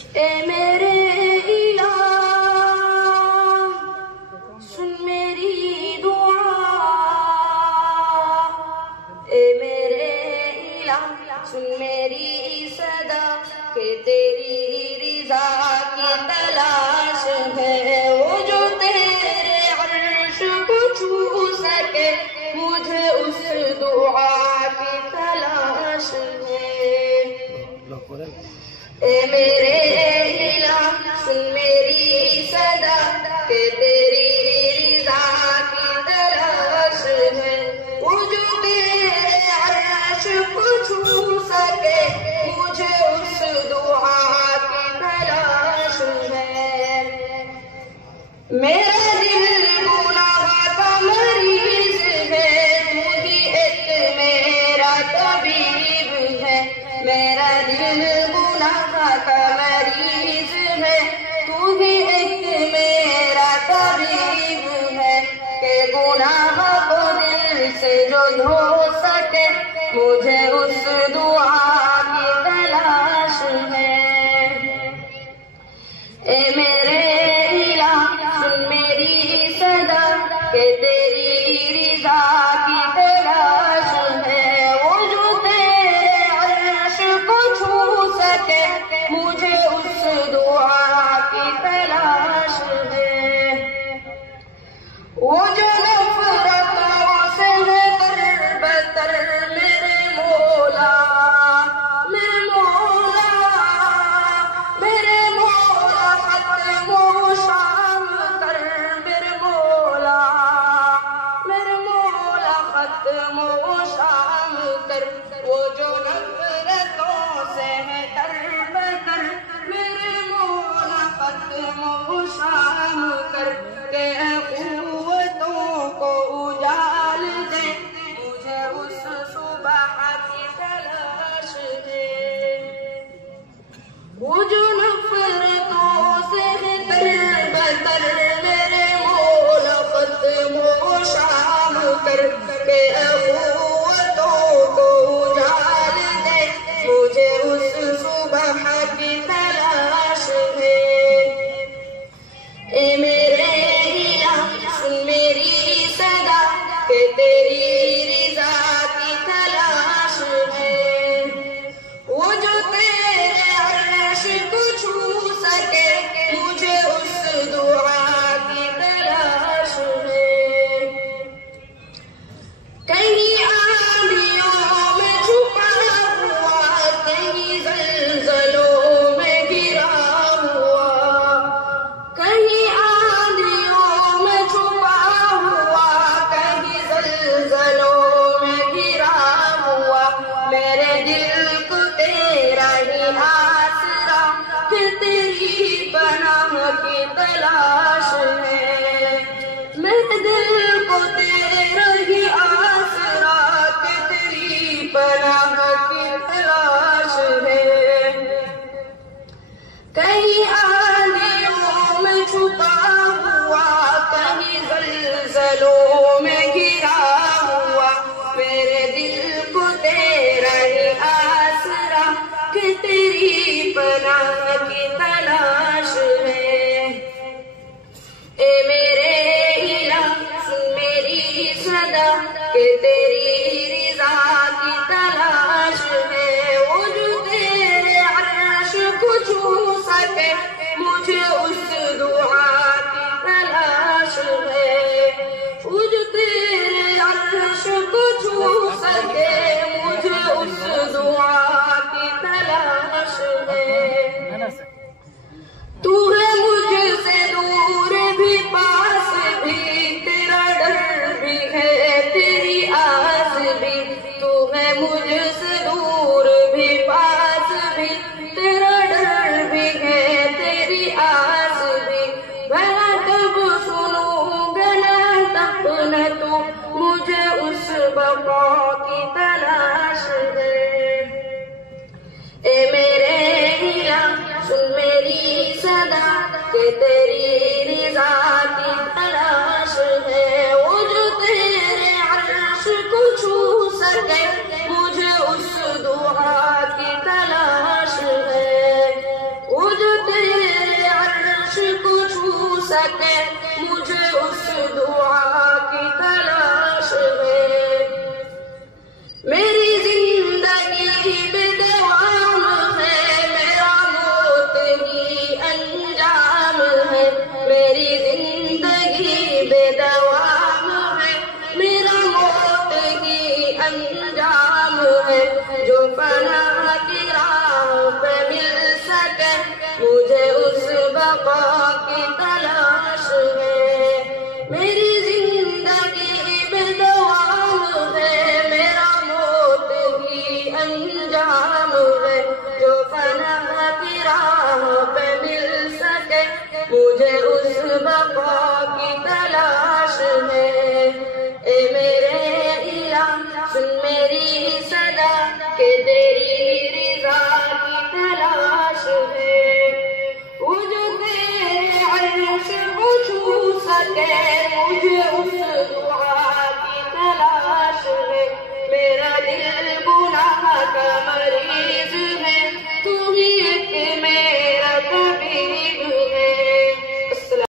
اے میرے الہ سن میری دعا، اے میرے الہ سن میری صدا، کہ تیری رضا کی تلاش ہے، وہ جو تیرے عرش کو چھو سکے، مجھے اس دعا کی تلاش ہے۔ اے میرے الہ سن میری صدا، کہ تیری رضا کی تلاش ہے، وہ جو تیرے عرش کو چھو سکے، مجھے اس دعا کی تلاش ہے۔ میرا دل گناہ کا مریض ہے، تو ہی ایک میرا طبیب ہے۔ میرا دل گناہ کا مریض ہے، تو ہی ایک میرا طبیب ہے، کہ گناہ کو دل سے جو دھو سکے، مجھے اس دعا کی تلاش ہے۔ اے میرے الہ سن میری صدا، کہ تیری رضا کی تلاش ہے، وہ جو تیرے عرش کو چھو سکے، مجھے اس دعا کی تلاش ہے۔ وہ جو نفرتوں سے ہے تر بتر، میرے مولا میرے مولا میرے مولا، ختم و شام کر میرے مولا میرے مولا، ختم و شام کر۔ وہ جو نفرتوں سے ہے تر بتر، میرے مولا ختم و شام کر، کہ قوتوں کو اجال دے، مجھے اس صبح کی تلاش دے۔ وہ جو نفرتوں سے ہے تر بتر، میرے مولا ختم و شام کر، کہ قوتوں کو اجال دے، مجھے اس صبح کی تلاش ہے۔ اے میرے الہ سن میری صدا، کہ تیری رضا کی تلاش ہے، وہ جو تیرے عرش کو چھو سکے، مجھے اس دعا کی تلاش ہے۔ کہیں آندھیوں میں چھپا ہوا، کہیں زلزلوں میں گرا ہوا، کہیں آندھیوں میں چھپا ہوا، کہیں زلزلوں میں گرا ہوا، میرے دل کو تیرا ہی آسرا، کہ تیری پناہ کی تلاش ہے۔ میرے دل کو تیرا ہی آسرا، کہ تیری پناہ کی تلاش ہے۔ کہیں آندھیوں میں چھپا ہوا، کہیں زلزلوں میں گرا ہوا، میرے دل کو تیرا ہی آسرا، کہ تیری پناہ کی تلاش ہے۔ اے میرے الہ سن میری صدا، کہ تیری رضا کی تلاش ہے، وہ جو تیرے عرش کو چھو سکے، مجھے اس دعا کی تلاش ہے۔ وہ جو تیرے عرش کو چھو سکے، مجھے اس دعا کی تلاش ہے۔ تو ہے مجھ سے دور بھی پاس بھی، تیرا ڈر بھی ہے تیری آس بھی، تو ہے مجھ سے دور بھی پاس بھی، تیرا ڈر بھی ہے تیری آس بھی، بھلا کب سنوں گا نہ تب نہ تو، مجھے اس بقا کی تلاش ہے۔ اے میرے الہ سن میری صدا، کہ تیری رضا کی تلاش ہے، وہ جو تیرے عرش کو چھو سکے، مجھے اس دعا کی تلاش ہے۔ وہ جو سکے مجھے اس دعا کی تلاش ہے. میری زندگی بے دوام ہے، میرا موت ہی انجام ہے. میری زندگی بے دوام ہے، میرا موت ہی انجام ہے. جو فنا کی راہ پہ مل سکے مجھے اس بقا کی تلاش ہے. میری زندگی بے دوام ہے، میرا موت ہی انجام ہے. جو فنا کی راہ پہ مل سکے مجھے اس بقا کی تلاش ہے. اے میرے الہ سن میری صدا کہ تیری رضا کی تلاش ہے. وہ جو تیرے عرش کو چھو سکے مجھے اس دعا کی تلاش ہے. میرا دل گناہ کا